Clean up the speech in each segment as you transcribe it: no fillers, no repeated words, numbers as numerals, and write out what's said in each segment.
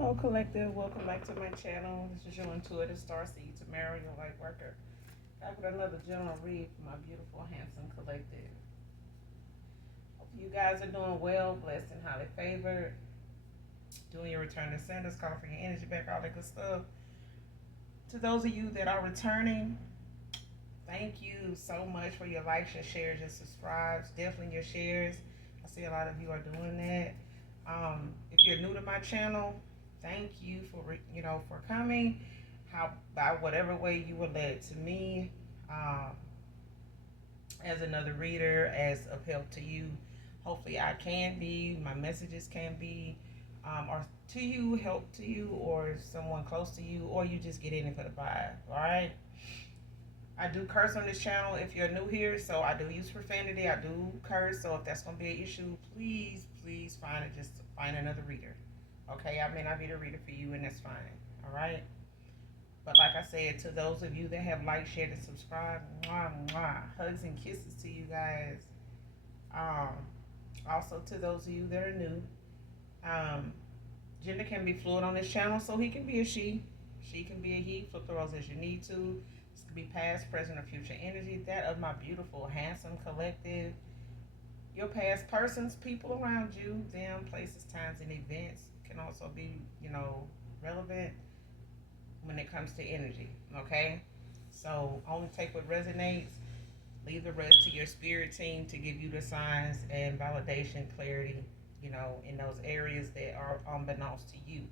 Hello, collective. Welcome back to my channel. This is your intuitive star seed, Tamara, your light worker. Back with another general read for my beautiful, handsome collective. Hope you guys are doing well, blessed, and highly favored. Doing your return to senders, calling for your energy back, all that good stuff. To those of you that are returning, thank you so much for your likes, your shares, your subscribes. Definitely your shares. I see a lot of you are doing that. If you're new to my channel, thank you for coming. How by whatever way you were led to me, um, as another reader, as of help to you. Hopefully, I can be. My messages can be, or to you, help to you, or someone close to you, or you just get in it for the vibe. All right. I do curse on this channel if you're new here, so I do use profanity. I do curse, so if that's gonna be an issue, please find another reader. Okay, I may not be the reader for you, and that's fine. All right. But like I said, to those of you that have liked, shared, and subscribed, mwah, mwah, hugs and kisses to you guys. Um, Also to those of you that are new, um, gender can be fluid on this channel, so he can be a she can be a he. Flip the roles as you need to. This could be past, present, or future energy. That of my beautiful, handsome collective. Your past persons, people around you, them, places, times, and events can also be, relevant when it comes to energy. Okay? So only take what resonates. Leave the rest to your spirit team to give you the signs and validation, clarity, in those areas that are unbeknownst to you.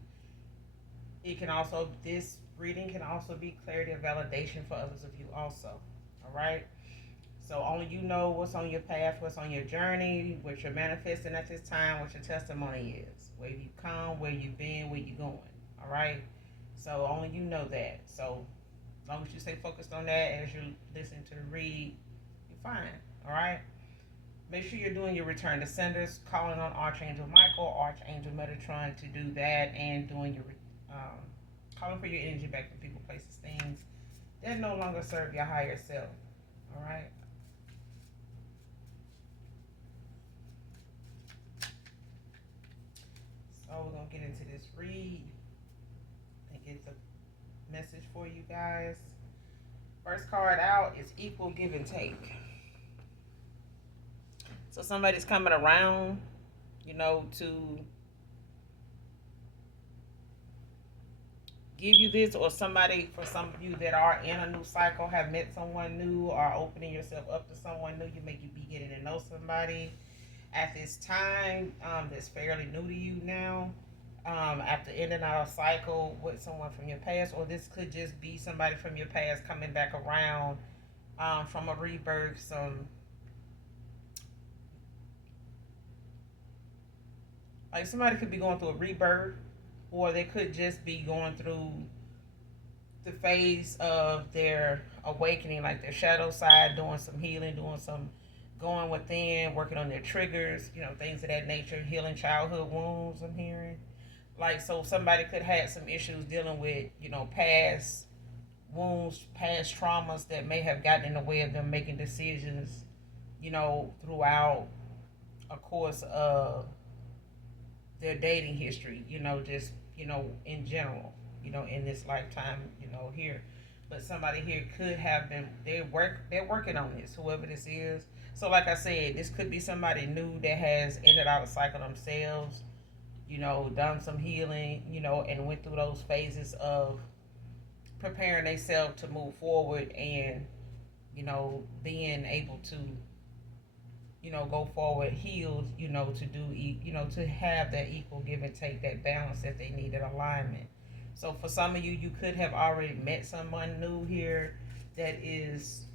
This reading can also be clarity and validation for others of you also. All right? So only you know what's on your path, what's on your journey, what you're manifesting at this time, what your testimony is, where you come, where you've been, where you're going. All right? So only you know that. So as long as you stay focused on that as you listen to the read, you're fine. All right? Make sure you're doing your return to senders, calling on Archangel Michael, Archangel Metatron to do that, and doing your um, calling for your energy back from people, places, things that no longer serve your higher self. All right. So we're gonna get into this read and get the message for you guys. First card out is equal give and take. So somebody's coming around, to give you this, or somebody, for some of you that are in a new cycle, have met someone new, or opening yourself up to someone new, you may be getting to know somebody at this time, that's fairly new to you now, after ending out a cycle with someone from your past, or this could just be somebody from your past coming back around, from a rebirth. Like somebody could be going through a rebirth, or they could just be going through the phase of their awakening, like their shadow side, doing some healing, doing some going within, working on their triggers, things of that nature, healing childhood wounds. I'm hearing, like, so somebody could have some issues dealing with, past wounds, past traumas that may have gotten in the way of them making decisions, throughout a course of their dating history, just, in general, in this lifetime, here. But somebody here could have been, they're working on this, whoever this is. So like I said, this could be somebody new that has ended out a cycle themselves, done some healing, and went through those phases of preparing themselves to move forward, and, being able to, go forward healed, to do, to have that equal give and take, that balance that they need, that alignment. So for some of you, you could have already met someone new here that is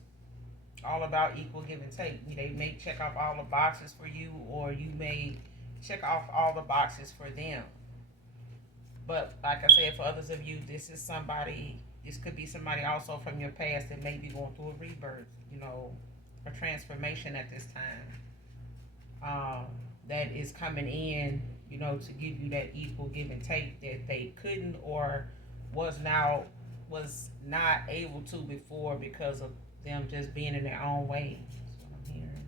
all about equal give and take. They may check off all the boxes for you, or you may check off all the boxes for them. But like I said, for others of you, this could be somebody also from your past that may be going through a rebirth, a transformation at this time, that is coming in, to give you that equal give and take that they couldn't, or was now was not able to before, because of them just being in their own way. That's what I'm hearing.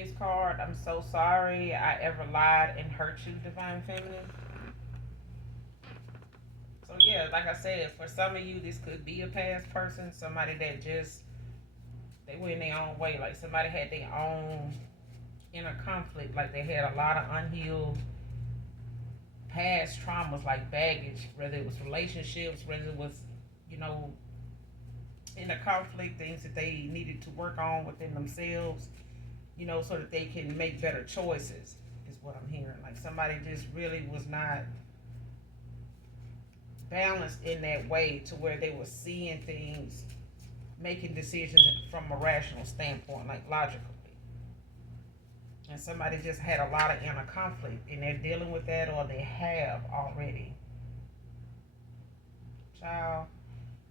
Next card, I'm so sorry I ever lied and hurt you, Divine Feminine. So yeah, like I said, for some of you, this could be a past person, somebody that just they went their own way. Like somebody had their own inner conflict. Like they had a lot of unhealed past traumas, like baggage, whether it was relationships, whether it was, you know, inner conflict, things that they needed to work on within themselves, you know, so that they can make better choices, is what I'm hearing. Like somebody just really was not balanced in that way to where they were seeing things, making decisions from a rational standpoint, like logically. And somebody just had a lot of inner conflict and they're dealing with that, or they have already. Child,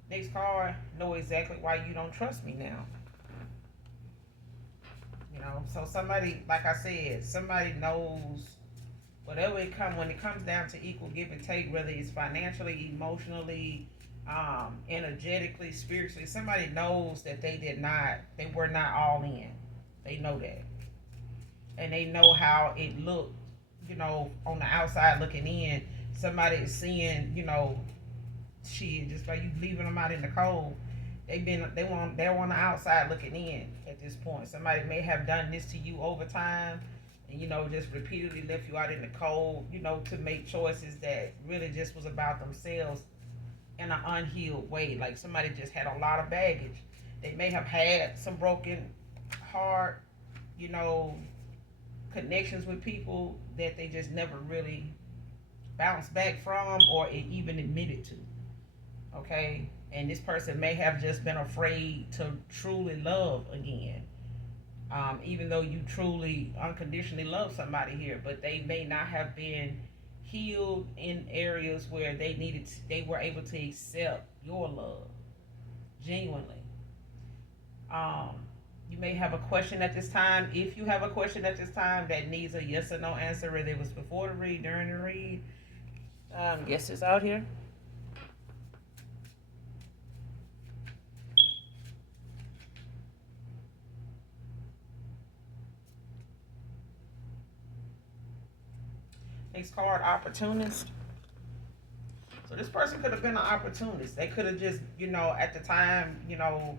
next card, know exactly why you don't trust me now. You know, so somebody, like I said, somebody knows whatever it comes, when it comes down to equal give and take, whether it's financially, emotionally, energetically, spiritually, somebody knows that they were not all in. They know that. And they know how it looked, you know, on the outside looking in. Somebody is seeing, you know, shit, just like you leaving them out in the cold. They're on the outside looking in at this point. Somebody may have done this to you over time, and you know, just repeatedly left you out in the cold, you know, to make choices that really just was about themselves in an unhealed way. Like somebody just had a lot of baggage. They may have had some broken heart, you know, connections with people that they just never really bounced back from or even admitted to. Okay? And this person may have just been afraid to truly love again. Even though you truly unconditionally love somebody here, but they may not have been healed in areas where they were able to accept your love genuinely. Um, you may have a question at this time. If you have a question at this time that needs a yes or no answer, whether it was before the read, during the read, yes, it's out here. Next card, opportunist. So this person could have been an opportunist. They could have just, you know, at the time, you know,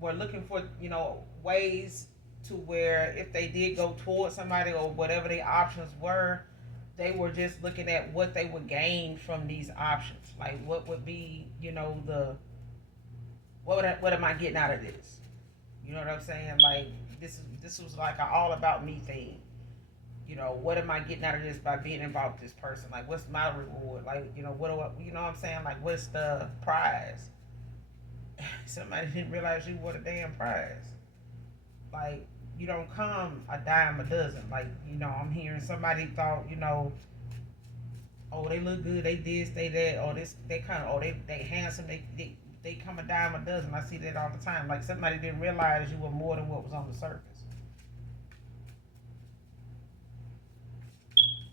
were looking for, you know, ways to where if they did go towards somebody or whatever their options were, they were just looking at what they would gain from these options. Like what would be, you know, what am I getting out of this? You know what I'm saying? Like this was like an all about me thing. You know, what am I getting out of this by being involved with this person? Like what's my reward? Like, you know, what do I, you know what I'm saying? Like what's the prize? Somebody didn't realize you were the damn prize. Like you don't come a dime a dozen. Like, you know, I'm hearing somebody thought, you know, oh, they look good, they this, they that, or this, they kind of, oh, they handsome, they come a dime a dozen. I see that all the time. Like somebody didn't realize you were more than what was on the surface.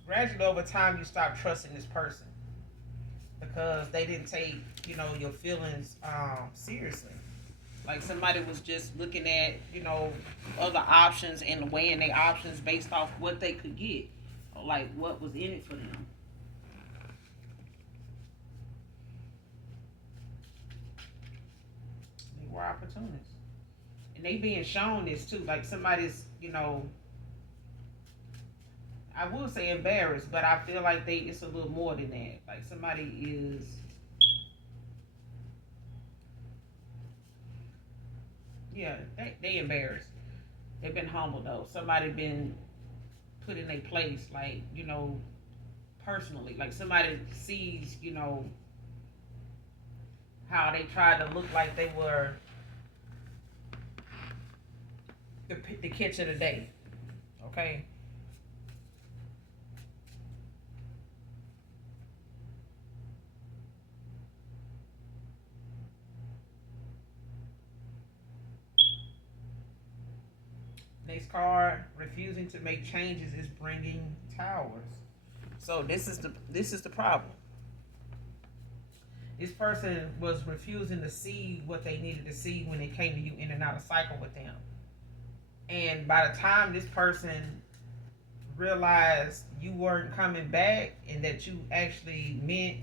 Gradually over time, you stop trusting this person because they didn't take, you know, your feelings seriously. Like somebody was just looking at, you know, other options and weighing their options based off what they could get, or like what was in it for them. They were opportunists, and they being shown this too. Like somebody's, you know, I would say embarrassed, but I feel like it's a little more than that. Like somebody is, yeah, they embarrassed. They've been humbled though. Somebody been put in a place, like, you know, personally. Like somebody sees, you know, how they tried to look like they were the catch of the day. Okay. Next card, refusing to make changes is bringing towers. So this is the problem. This person was refusing to see what they needed to see when it came to you in and out of cycle with them. And by the time this person realized you weren't coming back and that you actually meant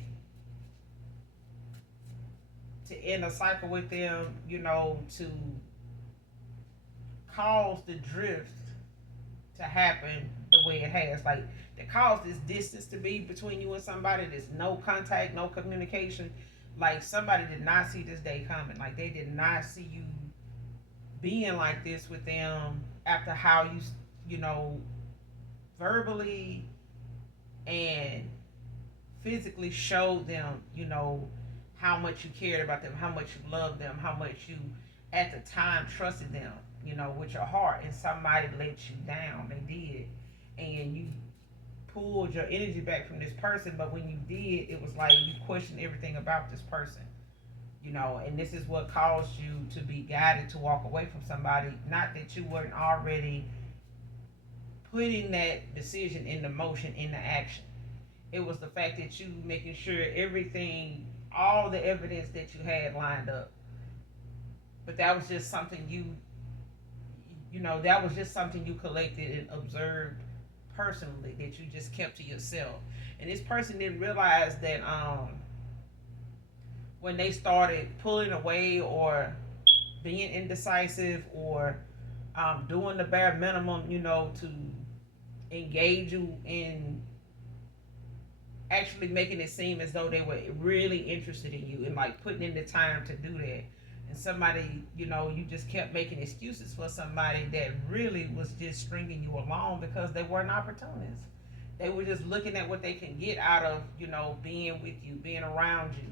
to end a cycle with them, to cause the drift to happen the way it has, like to cause this distance to be between you and somebody. There's no contact, no communication. Like somebody did not see this day coming. Like they did not see you being like this with them after how you know, verbally and physically showed them, how much you cared about them, how much you loved them, how much you at the time trusted them, with your heart. And somebody let you down. They did. And you pulled your energy back from this person, but when you did, it was like you questioned everything about this person. And this is what caused you to be guided to walk away from somebody. Not that you weren't already putting that decision into motion, into action. It was the fact that you making sure everything, all the evidence that you had lined up. But that was just something that was just something you collected and observed personally that you just kept to yourself. And this person didn't realize that when they started pulling away or being indecisive or doing the bare minimum, to engage you in actually making it seem as though they were really interested in you and like putting in the time to do that. And somebody, you just kept making excuses for somebody that really was just stringing you along because they weren't opportunists. They were just looking at what they can get out of, being with you, being around you,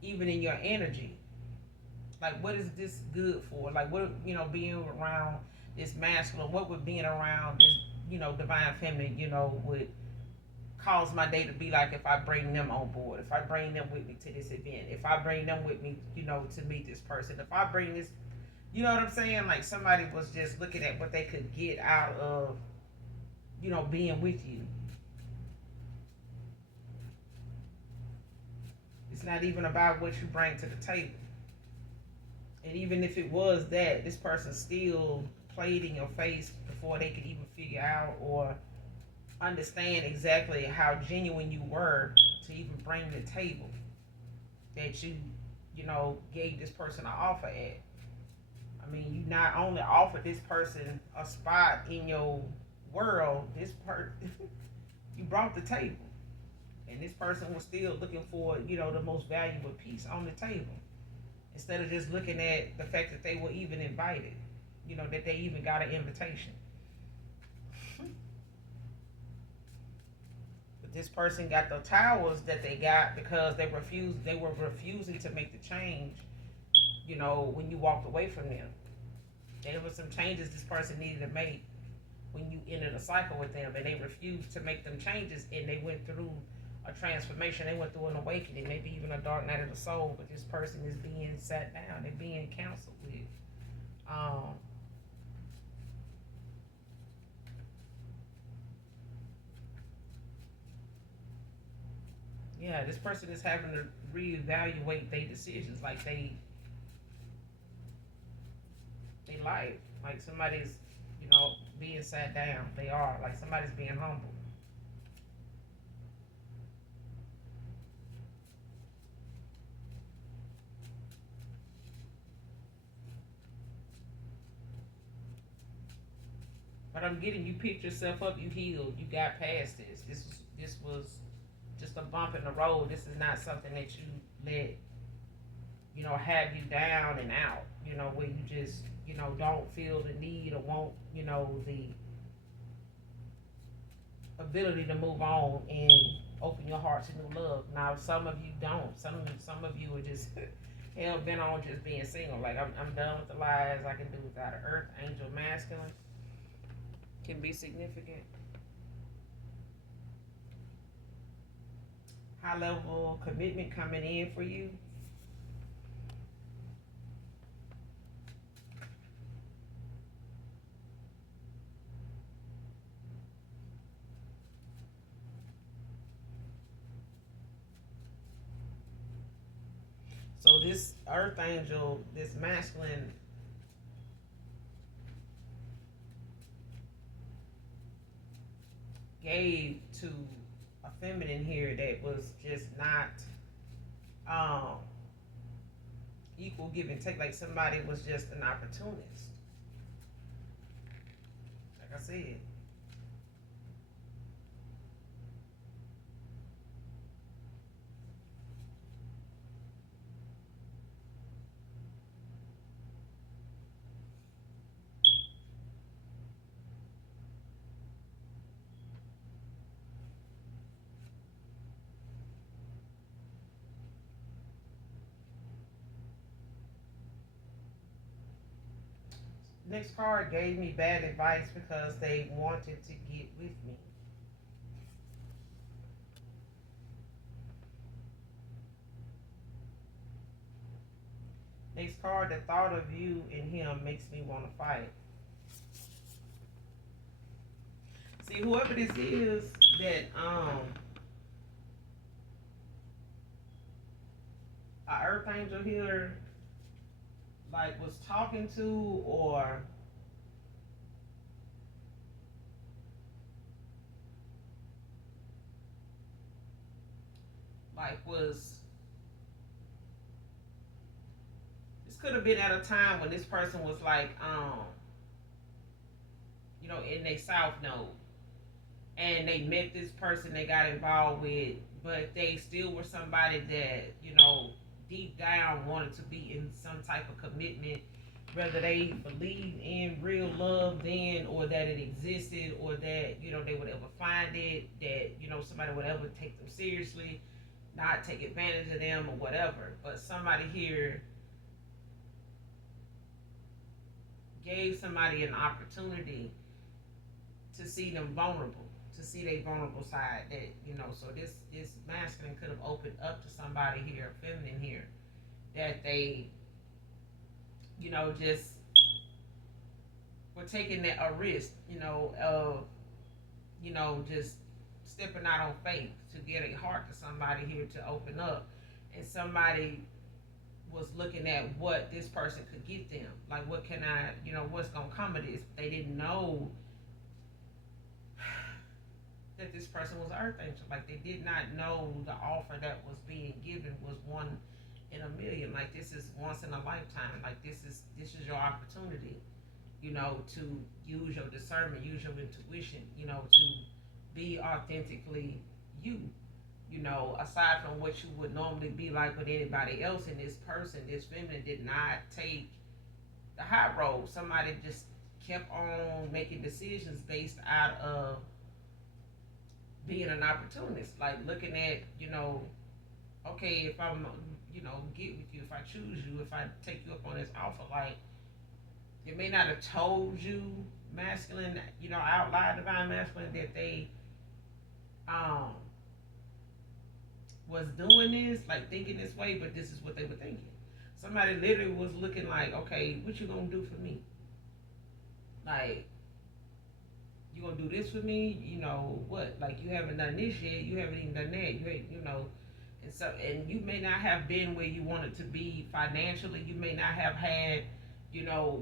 even in your energy. Like, what is this good for? Like, what, being around this masculine, what would being around this, divine feminine, would cause my day to be like if I bring them on board, if I bring them with me to this event, if I bring them with me, to meet this person, if I bring this, you know what I'm saying? Like somebody was just looking at what they could get out of, being with you. It's not even about what you bring to the table. And even if it was that, this person still played in your face before they could even figure out or understand exactly how genuine you were to even bring the table that gave this person an offer at. I mean, you not only offered this person a spot in your world, you brought the table. And this person was still looking for, the most valuable piece on the table. Instead of just looking at the fact that they were even invited, that they even got an invitation. This person got the towels that they got because they were refusing to make the change, when you walked away from them. There were some changes this person needed to make when you entered a cycle with them, and they refused to make them changes, and they went through a transformation. They went through an awakening, maybe even a dark night of the soul. But this person is being sat down, they're being counseled with. Um, yeah, this person is having to reevaluate their decisions, like they life, like somebody's, being sat down. They are like somebody's being humble. But I'm getting, you picked yourself up, you healed, you got past this. This was just a bump in the road. This is not something that you let, have you down and out. Where you just, don't feel the need or want, the ability to move on and open your heart to new love. Now, some of you don't. Some of you are just hell bent on just being single. Like I'm done with the lies. I can do without an earth angel masculine. Can be significant. High level commitment coming in for you. So this earth angel, this masculine gave to a feminine here that was just not um equal give and take. Like somebody was just an opportunist. Like I said. Next card gave me bad advice because they wanted to get with me. Next card, the thought of you and him makes me want to fight. See, whoever this is that a earth angel here like was talking to, or like was, this could have been at a time when this person was like in their south node, and they met this person they got involved with, but they still were somebody that deep down wanted to be in some type of commitment, whether they believed in real love then, or that it existed, or that they would ever find it, that somebody would ever take them seriously, not take advantage of them or whatever. But somebody here gave somebody an opportunity to see them vulnerable, to see their vulnerable side. That so this masculine could have opened up to somebody here, feminine here, that they just were taking that a risk, of just stepping out on faith to get a heart to somebody here to open up, and somebody was looking at what this person could get them. Like, what can I, what's gonna come of this? They didn't know that this person was an earth angel. Like, they did not know the offer that was being given was one in a million. Like, this is once in a lifetime. Like, this is your opportunity, to use your discernment, use your intuition, to be authentically you. Aside from what you would normally be like with anybody else, and this person, this feminine, did not take the high road. Somebody just kept on making decisions based out of being an opportunist, like looking at, okay, if I'm, get with you, if I choose you, if I take you up on this offer, like, they may not have told you, masculine, out loud, divine masculine, that they um was doing this, like thinking this way, but this is what they were thinking. Somebody literally was looking like, okay, what you gonna do for me? Like, you gonna do this for me? What? Like, you haven't done this yet. You haven't even done that. You ain't, and so, and you may not have been where you wanted to be financially. You may not have had,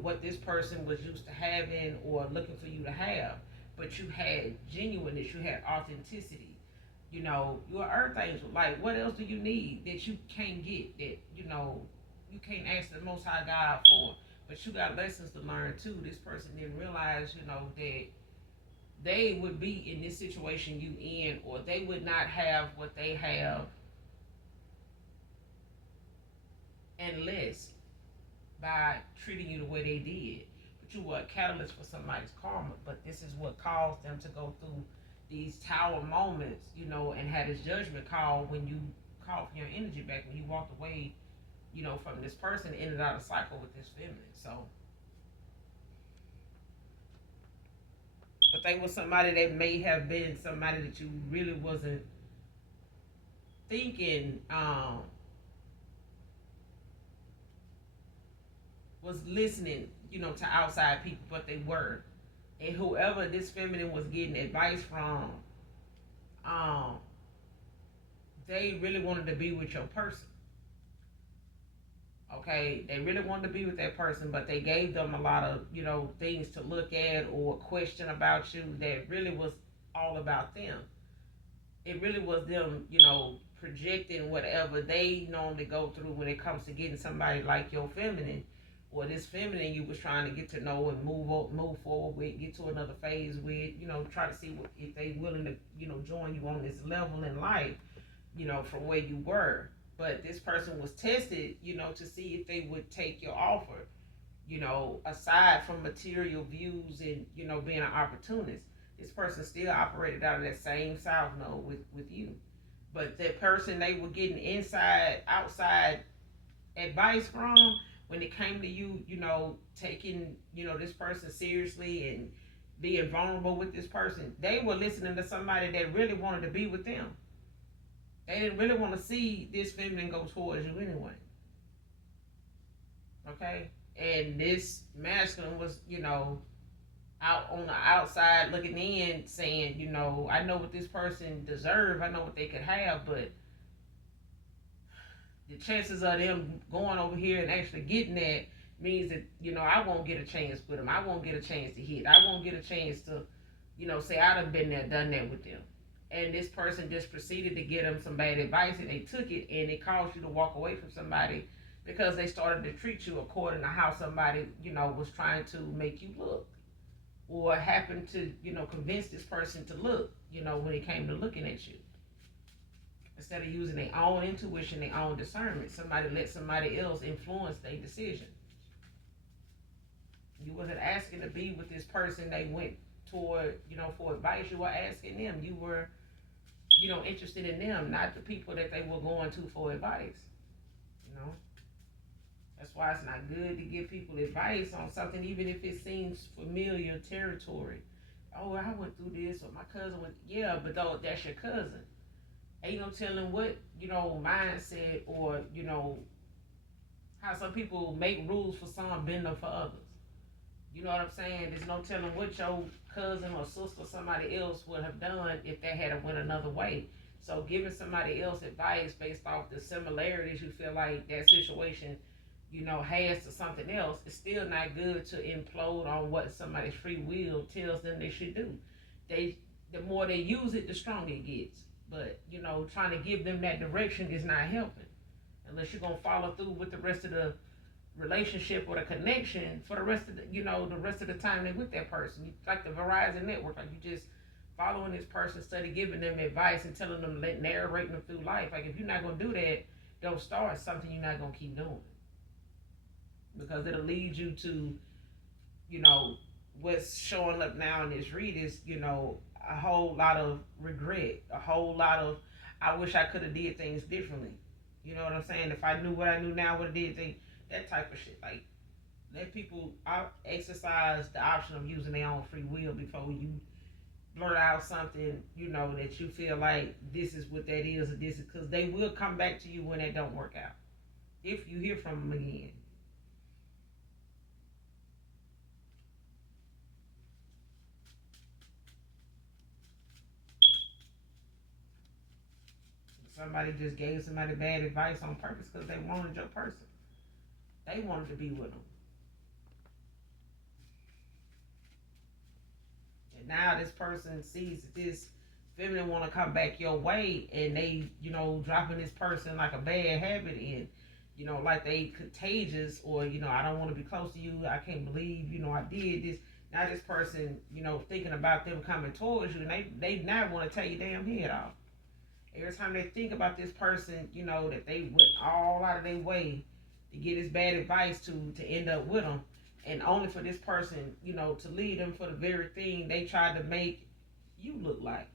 what this person was used to having or looking for you to have. But you had genuineness. You had authenticity. You're an earth angel. Like, what else do you need that you can't get, that you can't ask the Most High God for? But you got lessons to learn too. This person didn't realize, that they would be in this situation you in, or they would not have what they have unless by treating you the way they did. But you were a catalyst for somebody's karma. But this is what caused them to go through these tower moments, and had this judgment call when you called for your energy back, when you walked away, from this person, ended out a cycle with this feminine. So, but they was somebody that may have been somebody that you really wasn't thinking was listening, to outside people, but they were. And whoever this feminine was getting advice from, um, they really wanted to be with your person. Okay, they really wanted to be with that person, but they gave them a lot of, things to look at or question about you that really was all about them. It really was them, projecting whatever they normally go through when it comes to getting somebody like your feminine, or this feminine you was trying to get to know and move forward with, get to another phase with, try to see if they willing to, join you on this level in life, from where you were. But this person was tested, to see if they would take your offer, aside from material views and, being an opportunist. This person still operated out of that same south node with you. But that person they were getting inside, outside advice from, when it came to you, taking, this person seriously and being vulnerable with this person, they were listening to somebody that really wanted to be with them. They didn't really want to see this feminine go towards you anyway. Okay? And this masculine was, out on the outside looking in, saying, I know what this person deserve, I know what they could have, but the chances of them going over here and actually getting that means that, I won't get a chance with them. I won't get a chance to hit. I won't get a chance to, say I'd have been there, done that with them. And this person just proceeded to get them some bad advice, and they took it, and it caused you to walk away from somebody because they started to treat you according to how somebody, was trying to make you look, or happened to, convince this person to look, when it came to looking at you. Instead of using their own intuition, their own discernment, somebody let somebody else influence their decision. You wasn't asking to be with this person they went toward, for advice. You were asking them. You were, interested in them, not the people that they were going to for advice. That's why it's not good to give people advice on something, even if it seems familiar territory. Oh, I went through this, or my cousin went. Yeah, but though that's your cousin. Ain't no telling what, mindset, or, how some people make rules for some, bend them for others. You know what I'm saying? There's no telling what your cousin or sister or somebody else would have done if they had went another way. So giving somebody else advice based off the similarities you feel like that situation, has to something else, it's still not good to implode on what somebody's free will tells them they should do. The more they use it, the stronger it gets. But, trying to give them that direction is not helping. Unless you're going to follow through with the rest of the relationship or the connection for the rest of the rest of the time they're with that person. Like the Verizon network, like you just following this person instead of giving them advice and telling them, narrating them through life. Like if you're not going to do that, don't start something you're not going to keep doing. Because it'll lead you to, what's showing up now in this read is, a whole lot of regret, a whole lot of, I wish I could have did things differently. You know what I'm saying? If I knew what I knew now, would have did things, that type of shit. Like, let people exercise the option of using their own free will before you blurt out something, that you feel like this is what that is, or this is, because they will come back to you when that don't work out. If you hear from them again. Somebody just gave somebody bad advice on purpose because they wanted your person. They wanted to be with them. And now this person sees that this feminine want to come back your way, and they, dropping this person like a bad habit in, like they contagious, or, I don't want to be close to you. I can't believe, I did this. Now this person, thinking about them coming towards you, and they now want to tear your damn head off. Every time they think about this person, that they went all out of their way to get this bad advice to end up with them, and only for this person, to lead them for the very thing they tried to make you look like.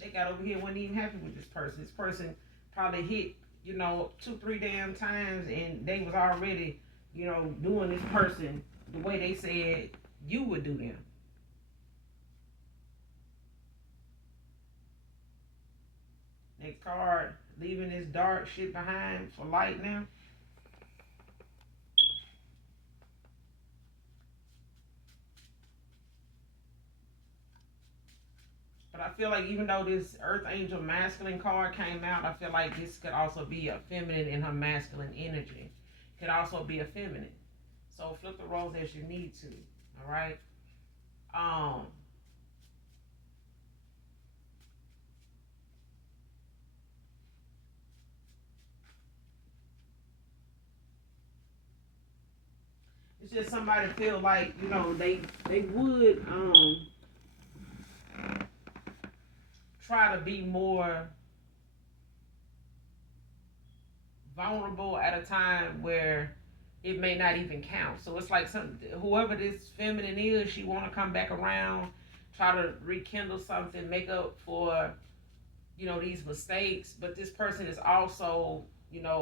They got over here, wasn't even happy with this person. This person probably hit, 2, 3 damn times, and they was already, doing this person the way they said you would do them. Next card, leaving this dark shit behind for light now. But I feel like even though this Earth Angel masculine card came out, I feel like this could also be a feminine in her masculine energy. Could also be a feminine. So flip the roles as you need to. All right. It's just somebody feel like, they would try to be more vulnerable at a time where it may not even count. So it's like whoever this feminine is, she want to come back around, try to rekindle something, make up for these mistakes. But this person is also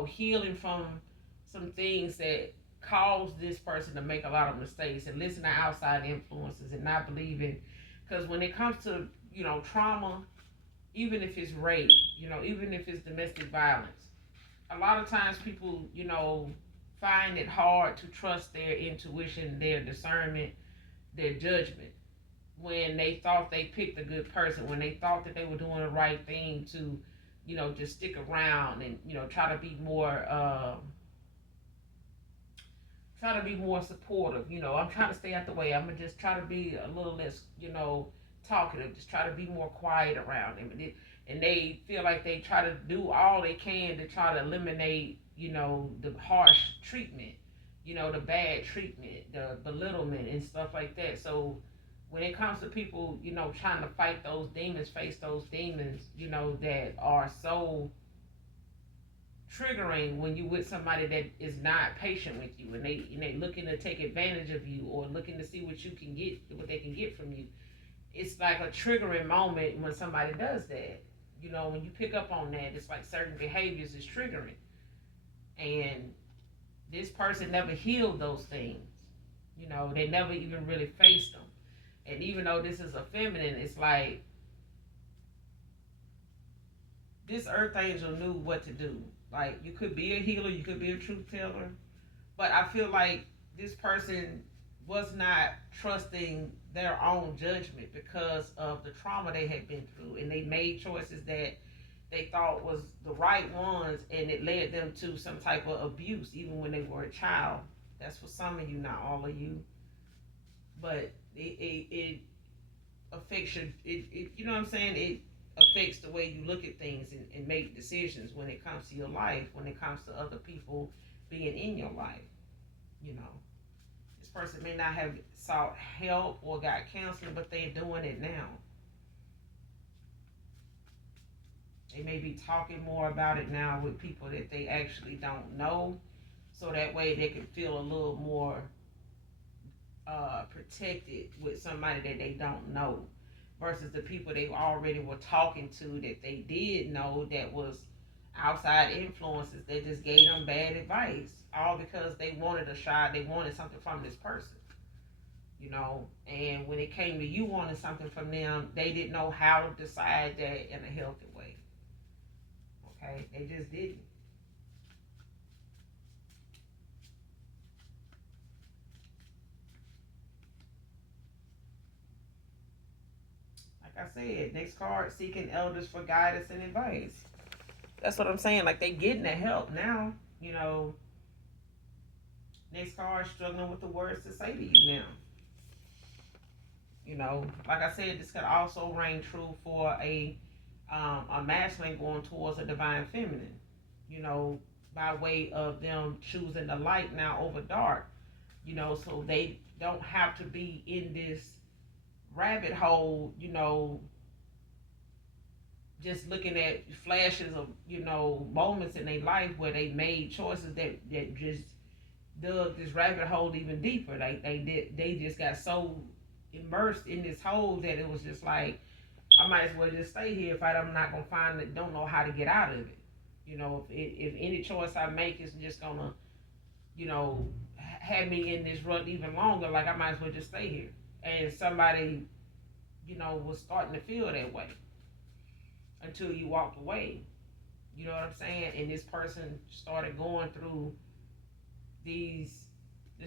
healing from some things that caused this person to make a lot of mistakes and listen to outside influences and not believing. Because when it comes to trauma, even if it's rape, even if it's domestic violence, a lot of times people, find it hard to trust their intuition, their discernment, their judgment when they thought they picked a good person, when they thought that they were doing the right thing to, just stick around and, try to be more, supportive. I'm trying to stay out the way. I'm gonna just try to be a little less, talkative. Just try to be more quiet around them, and they feel like they try to do all they can to try to eliminate, the harsh treatment, the bad treatment, the belittlement and stuff like that. So when it comes to people, trying to fight those demons, face those demons, that are so triggering when you with somebody that is not patient with you and they looking to take advantage of you or looking to see what they can get from you. It's like a triggering moment when somebody does that. When you pick up on that, it's like certain behaviors is triggering. And this person never healed those things. They never even really faced them. And even though this is a feminine, it's like this earth angel knew what to do. Like, you could be a healer, you could be a truth teller, but I feel like this person was not trusting their own judgment because of the trauma they had been through, and they made choices that they thought was the right ones, and it led them to some type of abuse even when they were a child. That's for some of you, not all of you, but it affects you know what I'm saying, it affects the way you look at things and make decisions when it comes to your life, when it comes to other people being in your life. you know this person may not have sought help or got counseling, but they're doing it now. They may be talking more about it now with people that they actually don't know, so that way they can feel a little more protected with somebody that they don't know, versus the people they already were talking to that they did know, that was outside influences that just gave them bad advice, all because they wanted something from this person. And when it came to you wanting something from them, they didn't know how to decide that in a healthy way. Okay, they just didn't. Like I said, next card, seeking elders for guidance and advice. That's what I'm saying. Like, they getting the help now. Next card, struggling with the words to say to you now. Like I said, this could also ring true for a masculine going towards a divine feminine. You know, by way of them choosing the light now over dark. So they don't have to be in this rabbit hole. Just looking at flashes of moments in their life where they made choices that just dug this rabbit hole even deeper. They just got so immersed in this hole that it was just like, I might as well just stay here if I'm not gonna find it. Don't know how to get out of it. If any choice I make is just gonna have me in this rut even longer, like, I might as well just stay here. And somebody was starting to feel that way until you walked away. You know what I'm saying? And this person started going through this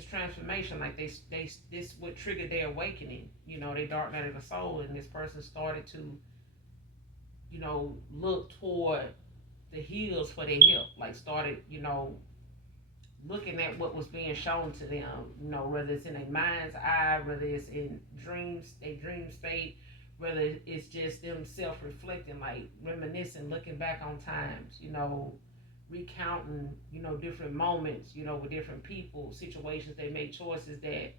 transformation. Like, this would trigger their awakening. They dark night of the soul, and this person started to look toward the hills for their help. Like, started looking at what was being shown to them. Whether it's in a mind's eye, whether it's in a dream state, whether it's just them self-reflecting, like reminiscing, looking back on times, recounting, different moments, with different people, situations. They made choices that,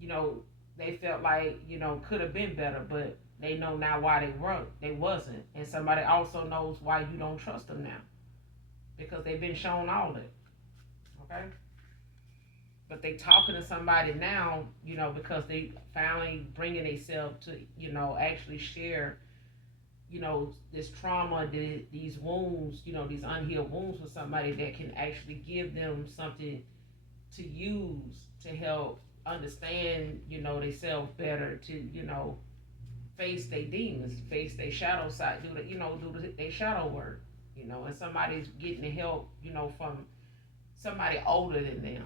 you know, they felt like, could have been better, but they know now why they wasn't. And somebody also knows why you don't trust them now. Because they've been shown all it. Okay? But they talking to somebody now, because they finally bringing themselves to, actually share, this trauma, these wounds, these unhealed wounds with somebody that can actually give them something to use to help understand, themselves better, to, face their demons, face their shadow side, do their shadow work, and somebody's getting the help, from somebody older than them.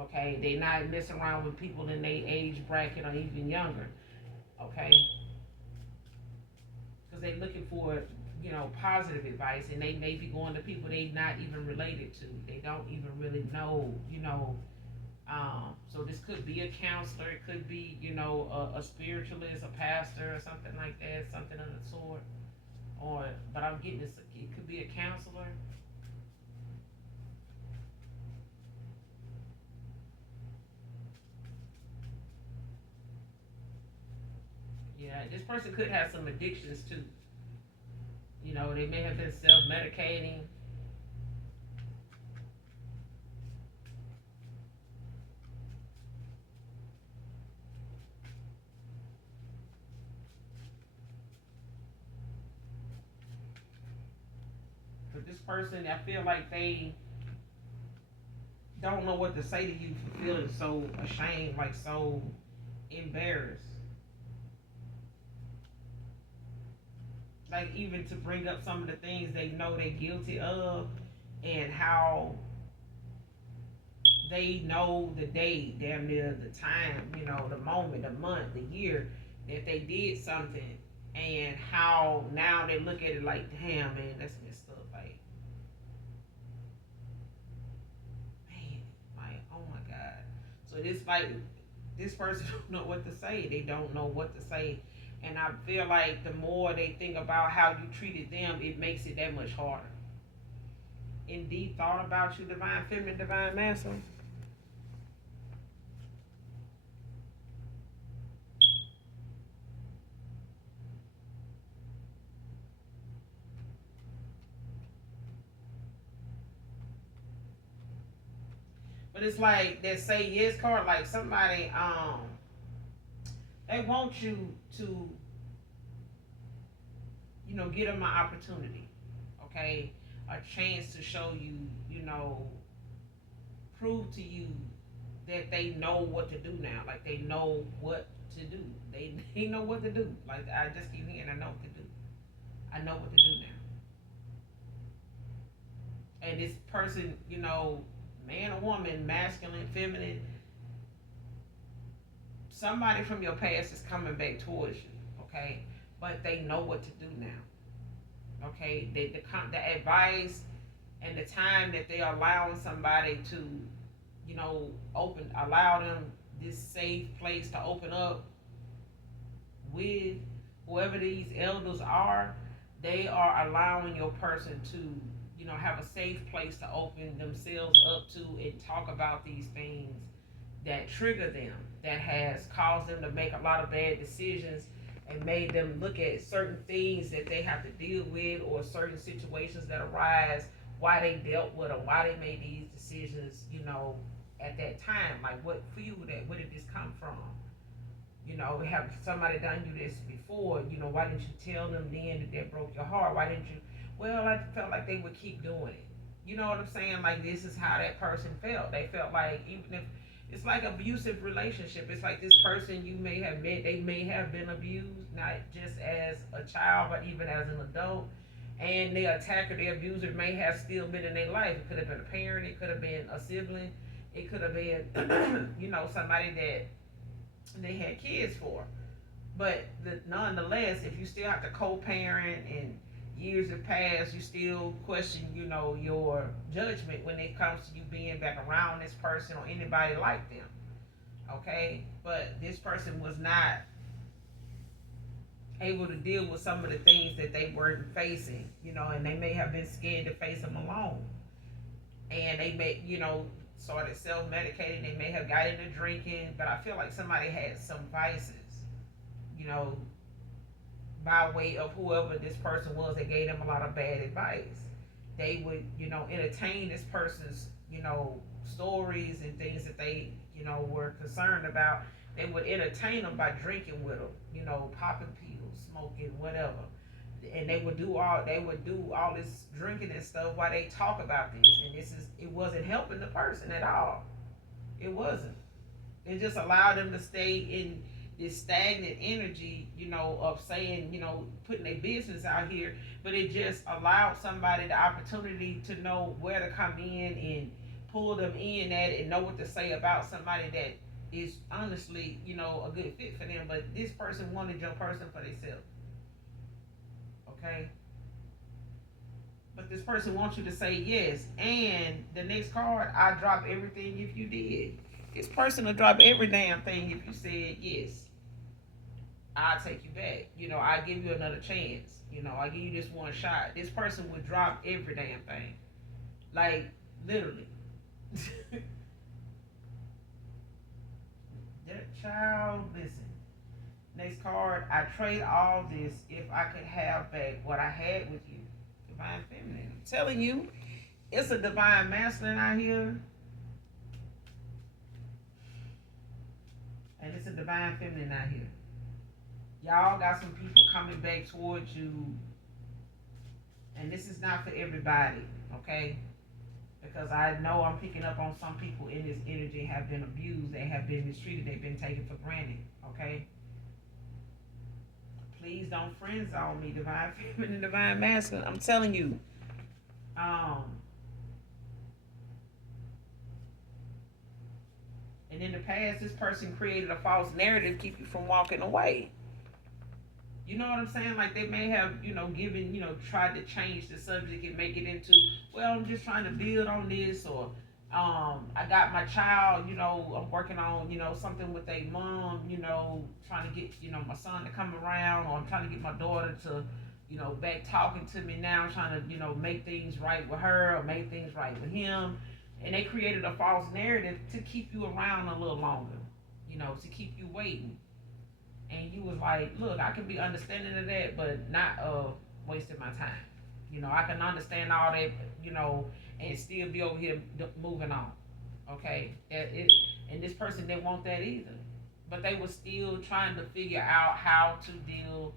Okay, they not messing around with people in their age bracket or even younger. Okay, because they looking for, positive advice, and they may be going to people they not even related to. They don't even really know, so this could be a counselor, it could be, a spiritualist, a pastor, or something like that, something of the sort. Or, but I'm getting this. It could be a counselor. Yeah, this person could have some addictions too. They may have been self-medicating. But this person, I feel like they don't know what to say to you for feeling so ashamed, like so embarrassed. Like even to bring up some of the things they know they're guilty of, and how they know the day, damn near the time, the moment, the month, the year that they did something, and how now they look at it like, damn, man, that's messed up. Like, man, like, oh my God. So this like this person don't know what to say. They don't know what to say. And I feel like the more they think about how you treated them, it makes it that much harder. Indeed, thought about you, divine feminine, divine masculine. But it's like that say yes card, like somebody they want you to, get them an opportunity. Okay? A chance to show you, prove to you that they know what to do now. Like they know what to do. They know what to do. Like I just keep hearing, I know what to do. I know what to do now. And this person, man or woman, masculine, feminine, somebody from your past is coming back towards you, okay? But they know what to do now, okay? The advice and the time that they're allowing somebody to, allow them this safe place to open up with whoever these elders are, they are allowing your person to, have a safe place to open themselves up to and talk about these things that trigger them, that has caused them to make a lot of bad decisions and made them look at certain things that they have to deal with, or certain situations that arise, why they dealt with them, why they made these decisions, at that time. Like what fueled that? Where did this come from? Have somebody done you this before? Why didn't you tell them then that that broke your heart? Why didn't you? Well, I felt like they would keep doing it. You know what I'm saying? Like this is how that person felt. They felt like even if it's like abusive relationship, it's like this person you may have met, they may have been abused, not just as a child, but even as an adult. And the attacker, the abuser, may have still been in their life. It could have been a parent, it could have been a sibling, it could have been, somebody that they had kids for. But nonetheless, if you still have to co-parent and years have passed, you still question, your judgment when it comes to you being back around this person or anybody like them. Okay, but this person was not able to deal with some of the things that they weren't facing, and they may have been scared to face them alone. And they may, started self medicating. They may have got into drinking, but I feel like somebody had some vices, you know, by way of whoever this person was that gave them a lot of bad advice. They would, entertain this person's, stories and things that they, were concerned about. They would entertain them by drinking with them, popping pills, smoking, whatever. And they would do all this drinking and stuff while they talk about this. And it wasn't helping the person at all. It wasn't. It just allowed them to stay in this stagnant energy, of saying, putting their business out here. But it just allowed somebody the opportunity to know where to come in and pull them in at it and know what to say about somebody that is honestly, a good fit for them. But this person wanted your person for themselves. Okay? But this person wants you to say yes. And the next card, I drop everything if you did. This person will drop every damn thing if you said yes. I'll take you back. I give you another chance. I give you this one shot. This person would drop every damn thing. Like, literally. That child, listen. Next card, I trade all this if I could have back what I had with you. Divine feminine. I'm telling you, it's a divine masculine out here. And it's a divine feminine out here. Y'all got some people coming back towards you. And this is not for everybody, okay? Because I know I'm picking up on some people in this energy have been abused, they have been mistreated, they've been taken for granted, okay? Please don't friend zone me, divine feminine, divine masculine. I'm telling you. And in the past, this person created a false narrative to keep you from walking away. You know what I'm saying? Like they may have, given, tried to change the subject and make it into, well, I'm just trying to build on this, or I got my child, I'm working on, something with a mom, trying to get, my son to come around, or I'm trying to get my daughter to, back talking to me now, trying to, make things right with her or make things right with him. And they created a false narrative to keep you around a little longer, to keep you waiting. And you was like, look, I can be understanding of that, but not wasting my time. I can understand all that, and still be over here moving on. Okay, and this person didn't want that either, but they were still trying to figure out how to deal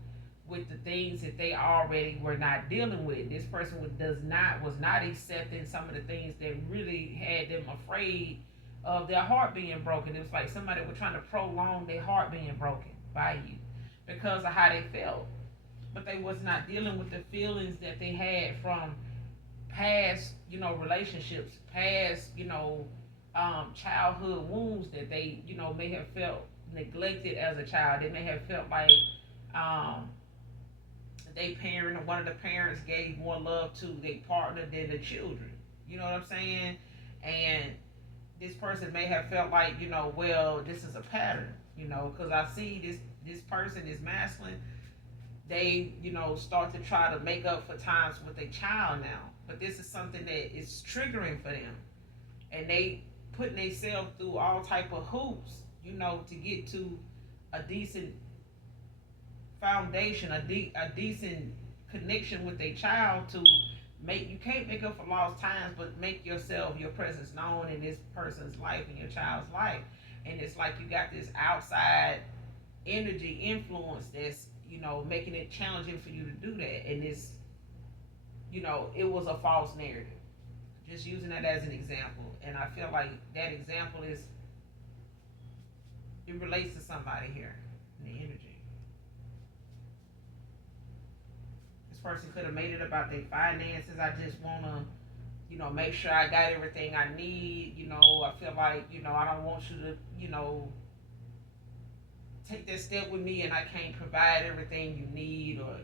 with the things that they already were not dealing with. This person was not accepting some of the things that really had them afraid of their heart being broken. It was like somebody was trying to prolong their heart being broken by you because of how they felt. But they was not dealing with the feelings that they had from past, relationships, past, childhood wounds that they, may have felt neglected as a child. They may have felt like um, they parent or one of the parents gave more love to their partner than the children. You know what I'm saying? And this person may have felt like, well, this is a pattern, because I see this person is masculine. They, start to try to make up for times with a child now. But this is something that is triggering for them. And they putting themselves through all type of hoops, to get to a decent foundation, a decent connection with a child to make, you can't make up for lost times, but make your presence known in this person's life, in your child's life. And it's like you got this outside energy influence that's, making it challenging for you to do that. And it's, it was a false narrative. Just using that as an example. And I feel like that example it relates to somebody here in the energy. This person could have made it about their finances. I just want to, make sure I got everything I need. I feel like, I don't want you to, take that step with me and I can't provide everything you need, or,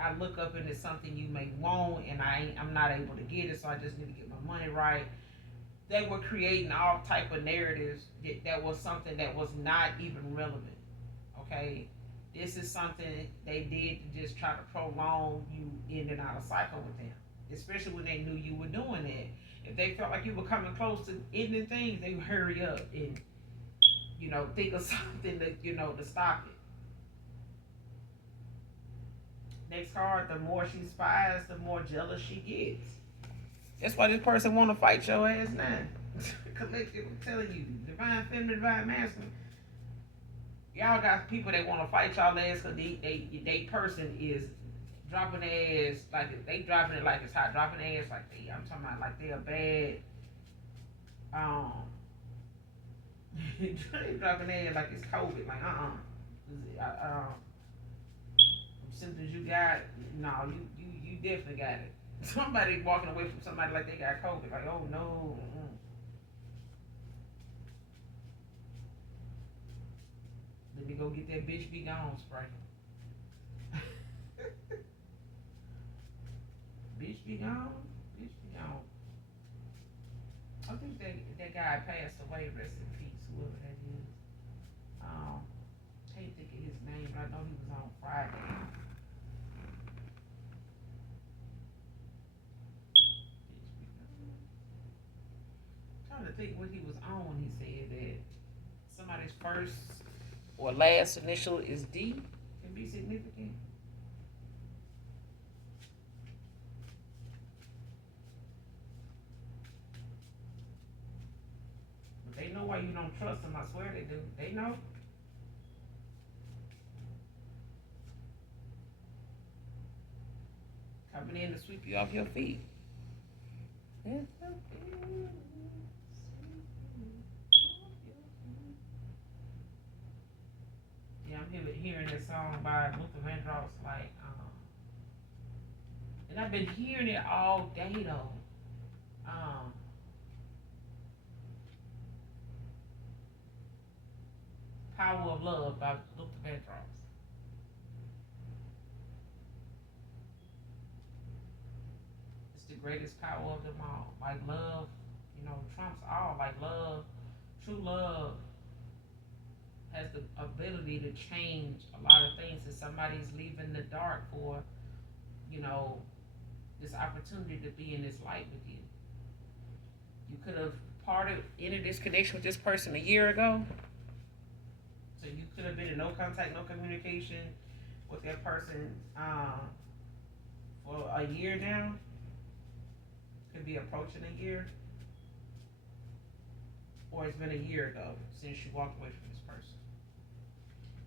I look up into something you may want and I'm not able to get it, so I just need to get my money right. They were creating all type of narratives that was something that was not even relevant. okay, this is something they did to just try to prolong you in and out of cycle with them. Especially when they knew you were doing it. If they felt like you were coming close to ending things, they would hurry up and, think of something to, to stop it. Next card, the more she spies, the more jealous she gets. That's why this person want to fight your ass now. Collective, I'm telling you, divine feminine, divine masculine. Y'all got people that want to fight y'all ass because they person is dropping their ass like they dropping it like it's hot, dropping their ass like I'm talking about like they a bad um dropping their ass like it's COVID, like symptoms you got, no, you definitely got it. Somebody walking away from somebody like they got COVID, like oh no. Let me go get that bitch be gone spray. Bitch be gone, bitch be gone. I think that guy passed away. Rest in peace, whoever that is. Can't think of his name, but I know he was on Friday. I'm trying to think what he was on. He said that somebody's first or last initial is D can be significant. But they know why you don't trust them. I swear they do. They know. Coming in to sweep you off your feet. Yeah, I'm hearing this song by Luther Vandross, like, and I've been hearing it all day though. Um, Power of Love by Luther Vandross. It's the greatest power of them all. Like love, trumps all. Like love, true love has the ability to change a lot of things. If somebody's leaving the dark for, you know, this opportunity to be in this light with you. You could have ended this connection with this person a year ago. So you could have been in no contact, no communication with that person for a year now. Could be approaching a year. Or it's been a year ago since you walked away from this person.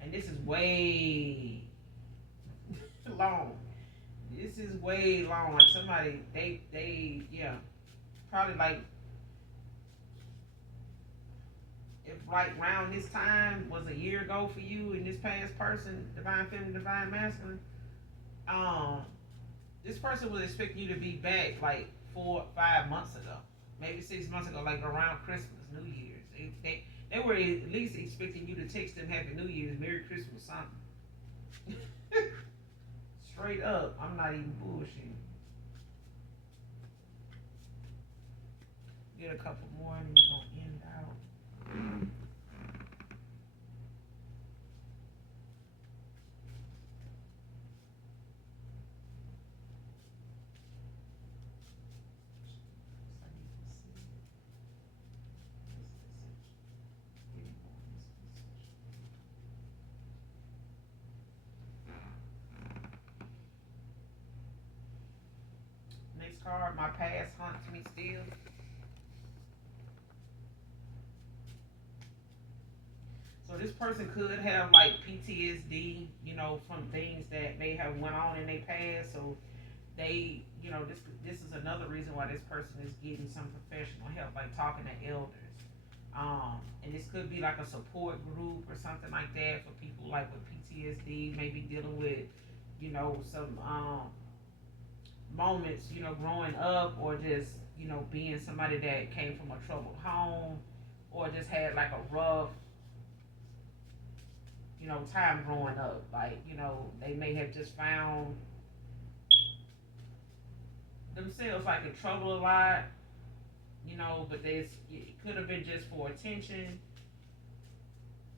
And this is way long. This is way long. Like somebody, yeah, probably like, if like around this time was a year ago for you and this past person, divine feminine, divine masculine, um, this person was expecting you to be back like 4 5 months ago, maybe 6 months ago, like around Christmas, New Year's. They were at least expecting you to text them Happy New Year's, Merry Christmas, something. Straight up, I'm not even bullshitting. Get a couple more and then we're gonna end out. Next card, my past haunts me still. So this person could have like PTSD, from things that may have went on in their past. So they, this is another reason why this person is getting some professional help, like talking to elders. And this could be like a support group or something like that for people like with PTSD, maybe dealing with, some moments, growing up, or just, being somebody that came from a troubled home, or just had like a rough, time growing up. Like, they may have just found themselves like in trouble a lot, but it could have been just for attention.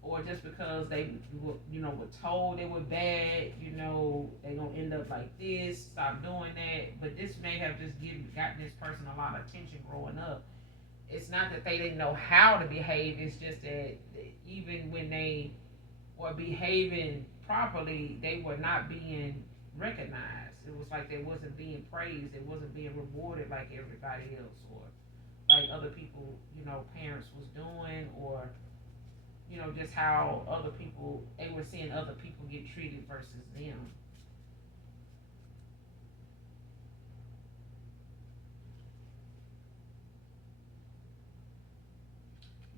or just because they were told they were bad, they gonna end up like this, stop doing that. But this may have just gotten this person a lot of attention growing up. It's not that they didn't know how to behave, it's just that even when they were behaving properly, they were not being recognized. It was like they wasn't being praised, it wasn't being rewarded like everybody else, or like other people, parents was doing, or just how other people, they were seeing other people get treated versus them.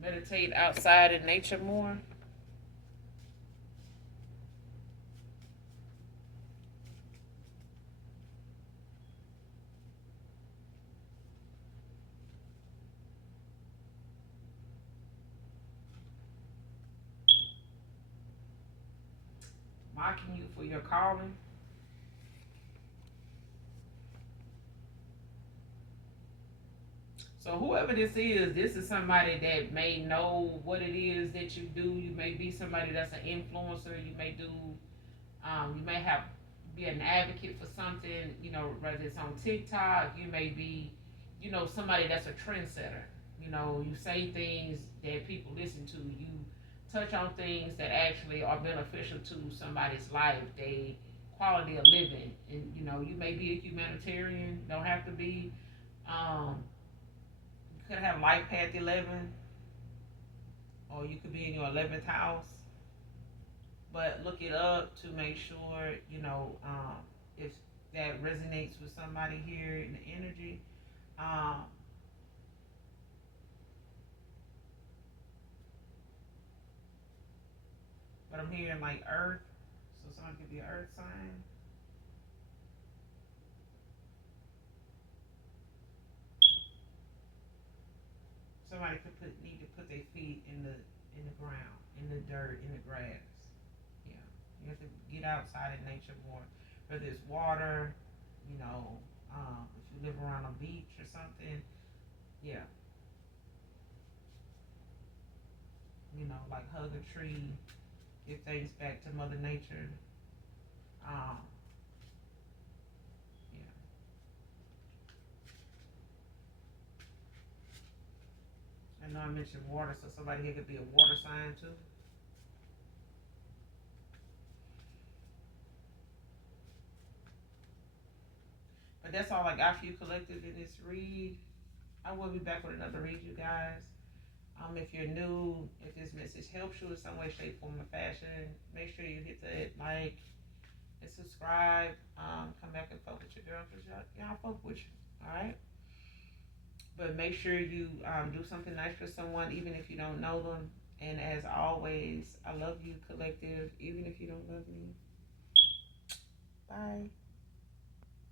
Meditate outside in nature more. Mocking you for your calling. So whoever this is somebody that may know what it is that you do. You may be somebody that's an influencer. You may do, you may have be an advocate for something. Whether it's on TikTok, you may be, somebody that's a trendsetter. You say things that people listen to. You touch on things that actually are beneficial to somebody's life. They quality of living, and you may be a humanitarian. Don't have to be. Um, you could have life path 11, or you could be in your 11th house. But look it up to make sure if that resonates with somebody here in the energy. Um, but I'm hearing like Earth, so somebody could be an Earth sign. Somebody could need to put their feet in the ground, in the dirt, in the grass. Yeah, you have to get outside in nature more. Whether it's water, you know, if you live around a beach or something, yeah, like hug a tree, give things back to Mother Nature. Um, yeah, I know I mentioned water, so somebody here could be a water sign too. But that's all I got for you, collective, in this read. I will be back with another read, you guys. If you're new, if this message helps you in some way, shape, form, or fashion, make sure you hit that like and subscribe. Come back and fuck with your girl because y'all fuck with you. All right. But make sure you do something nice for someone, even if you don't know them. And as always, I love you, collective, even if you don't love me. Bye.